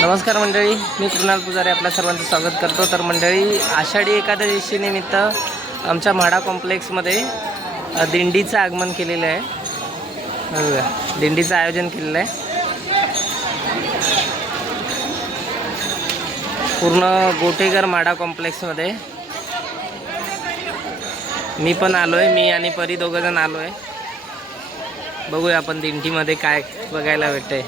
नमस्कार मंडळी, मी कृणाल पुजारी आपल्या सर्वांचं स्वागत करतो. तर मंडळी, आषाढी एकादशी निमित्त आमच्या म्हाडा कॉम्प्लेक्समध्ये दिंडीचं आगमन केलेलं आहे. बघा, दिंडीचं आयोजन केलेलं आहे. पूर्ण गोटेघर म्हाडा कॉम्प्लेक्समध्ये मी पण आलो आहे. मी आणि परी दोघंजण आलो आहे. बघूया आपण दिंडीमध्ये काय बघायला भेटतंय.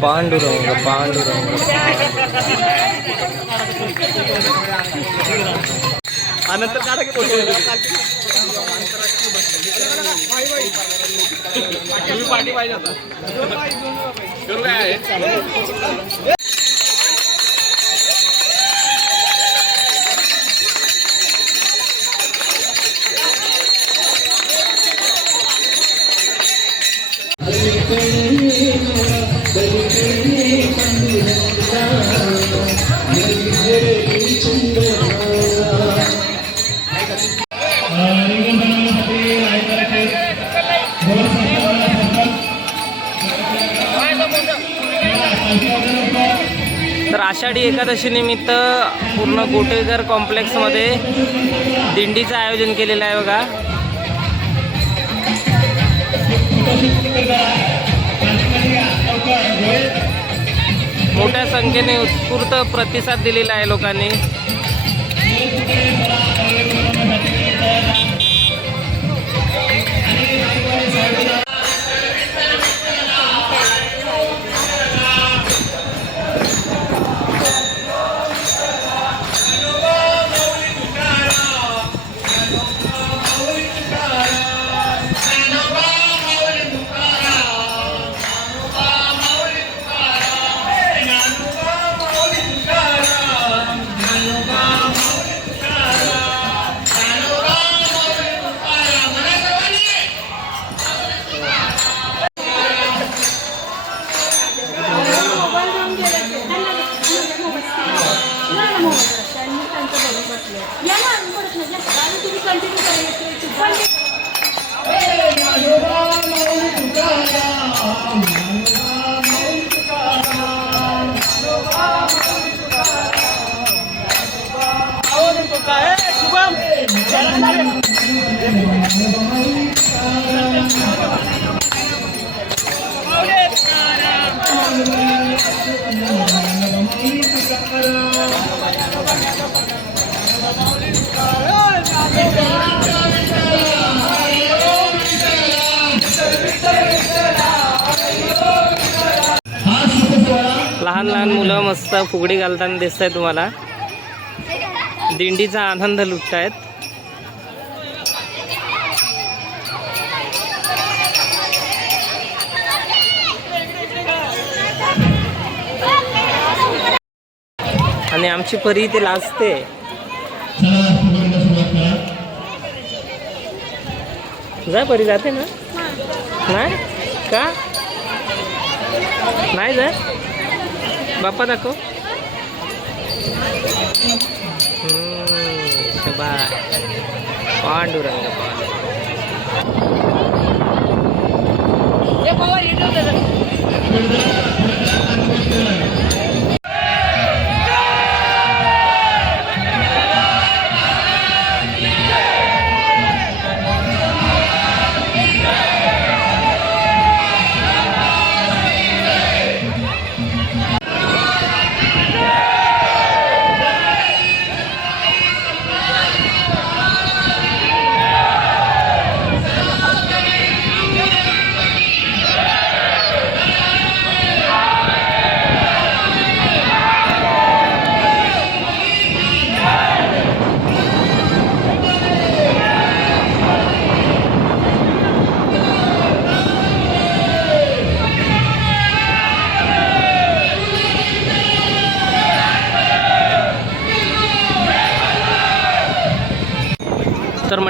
पांडुरंग पांडुरंग नंतर काढा की पार्टी पाहिजे आता करू काय आहे. तर आषाढी एकादशी निमित्त पूर्ण गोटेघर कॉम्प्लेक्समध्ये दिंडीचं आयोजन केलेलं आहे. बघा, मोठ्या संख्येने उत्स्फूर्त प्रतिसाद दिलेला आहे लोकांनी. लहान लहान मुलं मस्त फुगडी घालताना दिसत आहे तुम्हाला. दिंडीचा आनंद लुटतायत. आणि आमची परी ते लाजते. जा परी, जाते ना? नाही का? नाही जा. बाप्पा दाखव. बाय. पांडुरंग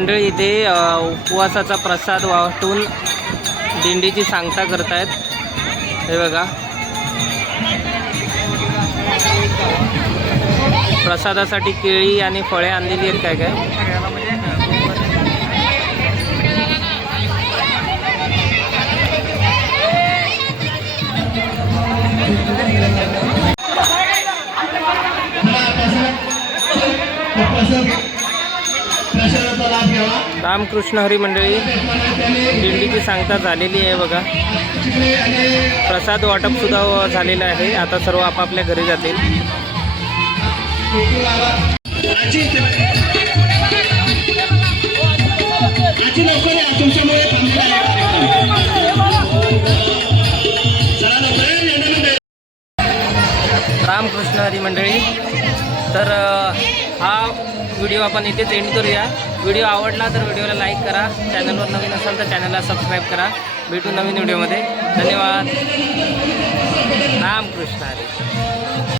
मंडळी इथे उपवासाचा प्रसाद वाटून दिंडीची सांगता करतायत. हे बघा, प्रसादासाठी केळी आणि फळे आणलेली आहेत. काय काय रामकृष्ण हरी मंडळी, दिंडीची सांगता झालेली आहे बघा. प्रसाद वाटप सुद्धा झालेलं आहे. आता सर्व आपापल्या घरी जातील. रामकृष्ण हरी मंडळी, तर हा व्हिडिओ आपण इथेच एंड करूया. व्हिडिओ आवडला तर व्हिडिओला लाईक करा. चॅनलवर नवीन असाल तर चॅनलला सबस्क्राईब करा. भेटू नवीन व्हिडिओमध्ये. धन्यवाद. रामकृष्ण हरी.